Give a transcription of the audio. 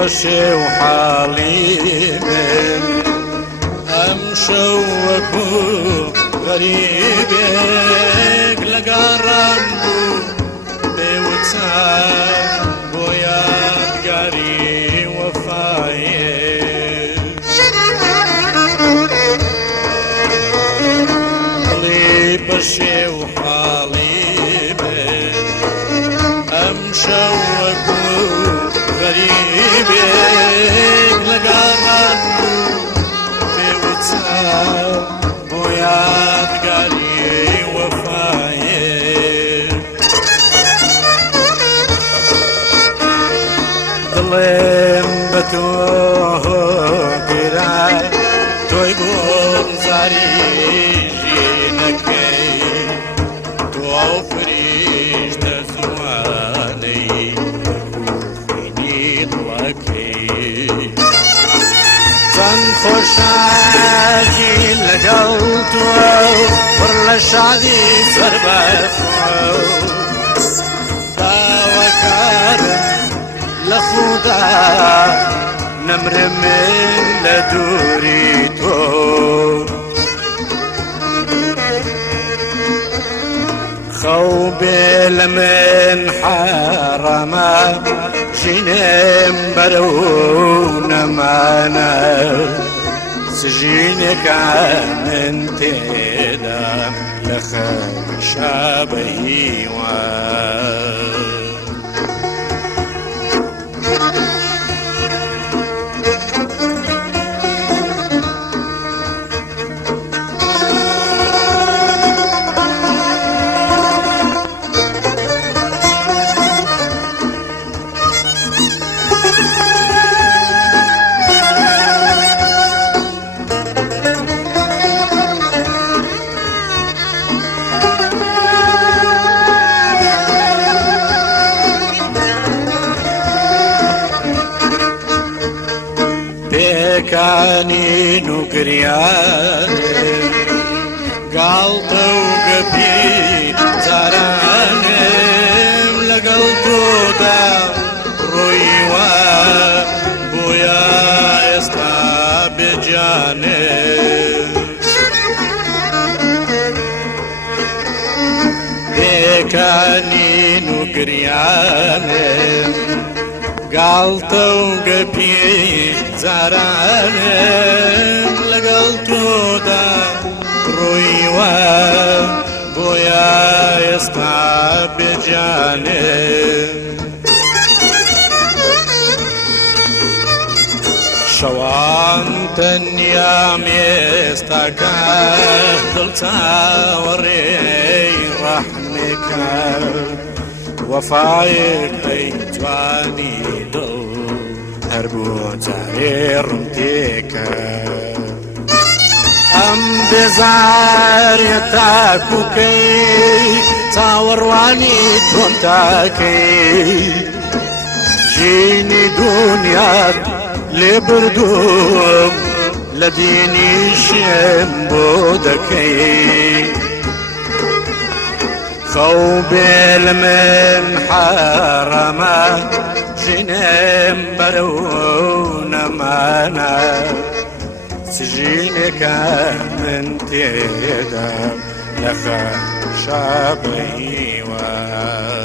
بەشێ و حاڵی من ئەمشە وەکو غەریبێک لە گاڕان بوو بێوچە بۆ یادگاری وەفایێ دڵی بەشێ و حاڵی من ئەمشە وەکو غەریبێک لە گاڕان بوو بێوچە بۆ یادگاری وەفایێ دڵێم بە تۆ گرای تۆی گۆڵزاری ژینەکەی تۆ ئەو فریشتە زوانەی چەند خۆشحالی لەگەڵ تۆ پڕ لە شادی سەربەخۆ داواکارم لە خودا نەمرم من لە دووری تۆ خەو بێ لە من حارەمە ژینم بەرە و نەمانە سژینێکە من تێدا لە خەشە بە هیوان پێکانین و گریان گاڵتە و گەپی جارانم لەگەڵ تۆدا ڕۆیوە بۆیە ئێستا بێجانم پێکانین و گریانم گاڵتە و گەپی جارانم لەگەڵ تۆدا ڕۆیوە بۆیە ئێستا بێجانم شەوان تەنیام ئێستاکە دڵ چاوەڕێی ڕەحمێکە وەفایەک ئەیتوانی دڵ هەر بۆ جارێ ڕوون تێکە ئەم بێزارێ تاکوکەی چاوەڕوانی تۆم تاکەی ژینی دونیات لێ بردووم لە دینی شێم بۆ دەکەی خەو بێ لە من حارەمە ژینم بەرە و نەمانە سژینێکە من تێدا لە خەشە بە هیوان